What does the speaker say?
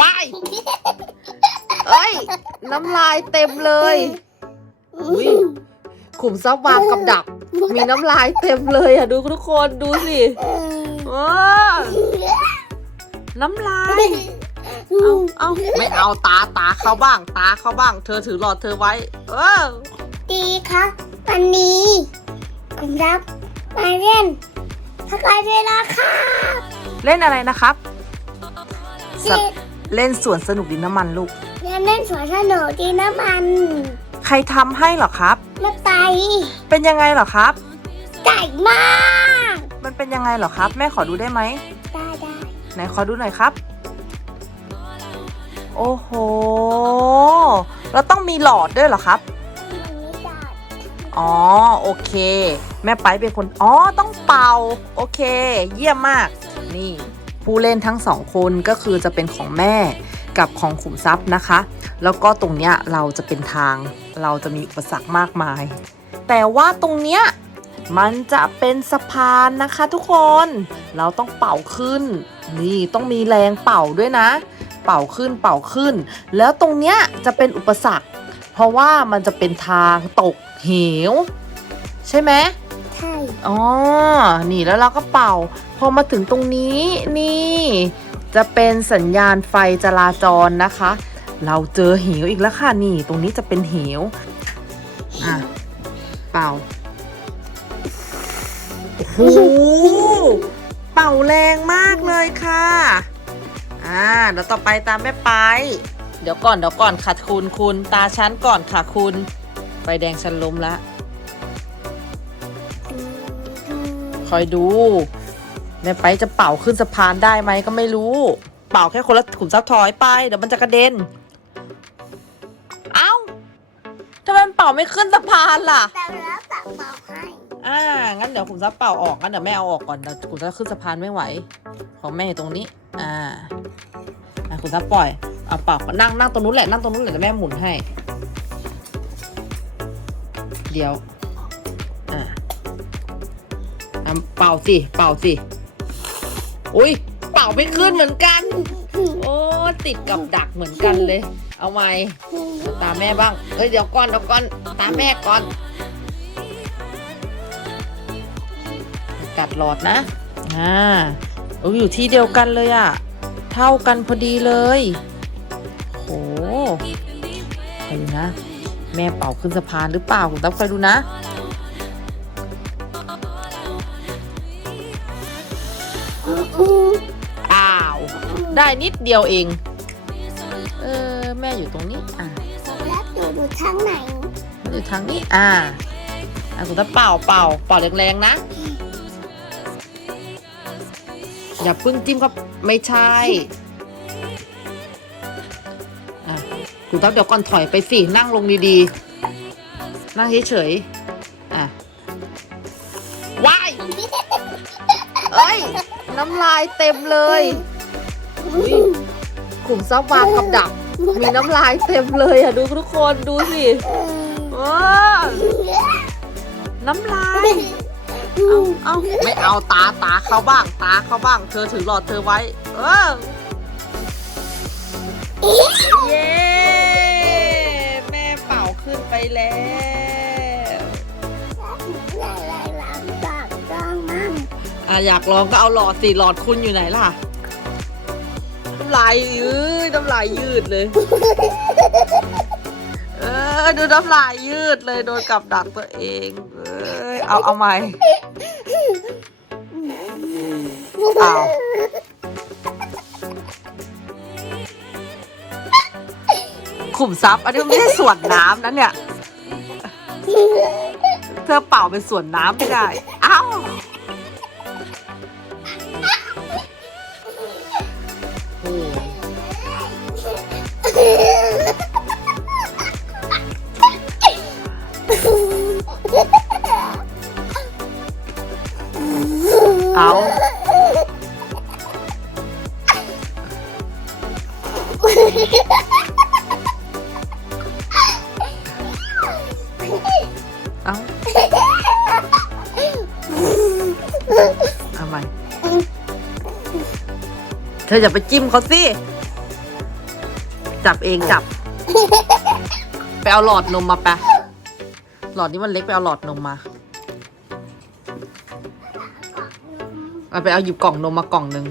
ว้ายเอ้ย น้ำลายเต็มเลยอุ๊ยขุมทรัพย์วางกับดัก มีน้ำลายเต็มเลยอะ ดูทุกคนดูสิเออน้ำลาย เอาเอาไม่เอาตาตาเขาบ้าง ตาเขาบ้าง เธอถือหลอดเธอไว้ เออ ดีครับ วันนี้ผมรับมาเล่นพักไอเวลาครับ เล่นอะไรนะครับ สัตว์เล่นเล่นสวนสนุกดินน้ำมันลูกเล่นสวนสนุกดีน้ำมันใครทำให้เหรอครับ น้ำไตเป็นยังไงเหรอครับ ไก่มากมันเป็นยังไงเหรอครับ แม่ขอดูได้ไหมได้ได้ไหนขอดูหน่อยครับ โอ้โหเราต้องมีหลอดด้วยเหรอครับ มันไม่ได้อ๋อโอเค แม่ไปเป็นคนอ๋อต้องเป่า โอเค เยี่ยมมาก นี่ ผู้เล่นทั้งสองคนก็คือจะเป็นของแม่กับของขุมทรัพย์นะคะ แล้วก็ตรงเนี้ยเราจะเป็นทาง เราจะมีอุปสรรคมากมาย แต่ว่าตรงเนี้ยมันจะเป็นสะพานนะคะทุกคน เราต้องเป่าขึ้น นี่ต้องมีแรงเป่าด้วยนะ เป่าขึ้นเป่าขึ้น แล้วตรงเนี้ยจะเป็นอุปสรรค เพราะว่ามันจะเป็นทางตกเหว ใช่ไหมใช่ อ๋อ นี่แล้วเราก็เป่า พอมาถึงตรงนี้นี่จะเป็นสัญญาณไฟจราจรนะคะ เราเจอเหวอีกแล้วค่ะนี่ ตรงนี้จะเป็นเหวอะเป่าโอ้โหเป่าแรงมากเลยค่ะอ่าเดี๋ยวต่อไปตามแม่ไป เดี๋ยวก่อนเดี๋ยวก่อนค่ะคุณคุณตาชั้นก่อนค่ะคุณไฟแดงฉันล้มละคอยดู แม่ไปจะเป่าขึ้นสะพานได้ไหมก็ไม่รู้ เป่าแค่คนละขุมทรัพย์ถอยไป เดี๋ยวมันจะกระเด็น เอ้าทำไมมันเป่าไม่ขึ้นสะพานล่ะ แต่แล้วตักเบาให้อ่า งั้นเดี๋ยวขุมทรัพย์เป่าออกงั้นเดี๋ยวแม่เอาออกก่อนเดี๋ยวขุมทรัพย์ขึ้นสะพานไม่ไหว ของแม่อยู่ตรงนี้ อ่าอะขุมทรัพย์ปล่อย เอาเป่านั่งนั่งตรงนู้นแหละนั่งตรงนู้นแหละเดี๋ยวแม่หมุนให้ เดี๋ยว อ่าอะเป่าสิ เป่าสิ อุ้ยเป่าไม่ขึ้นเหมือนกัน โอ้ติดกับดักเหมือนกันเลย เอาไหมตามแม่บ้างเอ้ยเดี๋ยวก่อนเดี๋ยวก่อนตามแม่ก่อน กัดหลอดนะอ่าโอ้ยอยู่ที่เดียวกันเลยอะเท่ากันพอดีเลยโหใครดูนะ แม่เป่าขึ้นสะพานหรือเปล่าคุณต้งคอยดูนะ ได้นิดเดียวเอง เออแม่อยู่ตรงนี้ อะแล้วอยู่ดูทางไหนมันอยู่ทางนี้ อ่าอะคุณต้องเป่าเป่าเป่าแรงๆนะ อย่าเพึ่งจิ้มครับ ไม่ใช่อะคุณต้องเดี๋ยวก่อนถอยไปสินั่งลงดีๆ นั่งเฉยๆ อะว้าย เอ้ย น้ำลายเต็มเลย อุ๊ยขุมทรัพย์วางกับดัก มีน้ำลายเต็มเลยอะดูทุกคนดูสิเออน้ำลาย เอาเอาไม่เอาตาตาเขาบ้าง ตาเขาบ้าง เธอถือหลอดเธอไว้ เออ เย้ แม่เป่าขึ้นไปแล้วอะไรลำบากจังมั่งอะอยากลองก็เอาหลอดสิหลอดคุณอยู่ไหนล่ะน้ำลายยืดน้ำลายยืดเลย เออดูน้ำลายยืดเลยโดนกับดักตัวเองเอยเอาเอาใหม่เอาขุมทรัพย์อันนี้มันไม่ใช่ส่วนน้ำนะเนี่ย เธอเป่าเป็นส่วนน้ำไม่ได้ เอ้า เอาเอาเอาใหมเธออย่าไปจิ้มเขาสิ จับเองจับ ไปเอาหลอดนมมาปะหลอดนี้มันเล็กไปเอาหลอดนมมา เอาไปเอาหยิบกล่องนมมากล่องหนึ่ง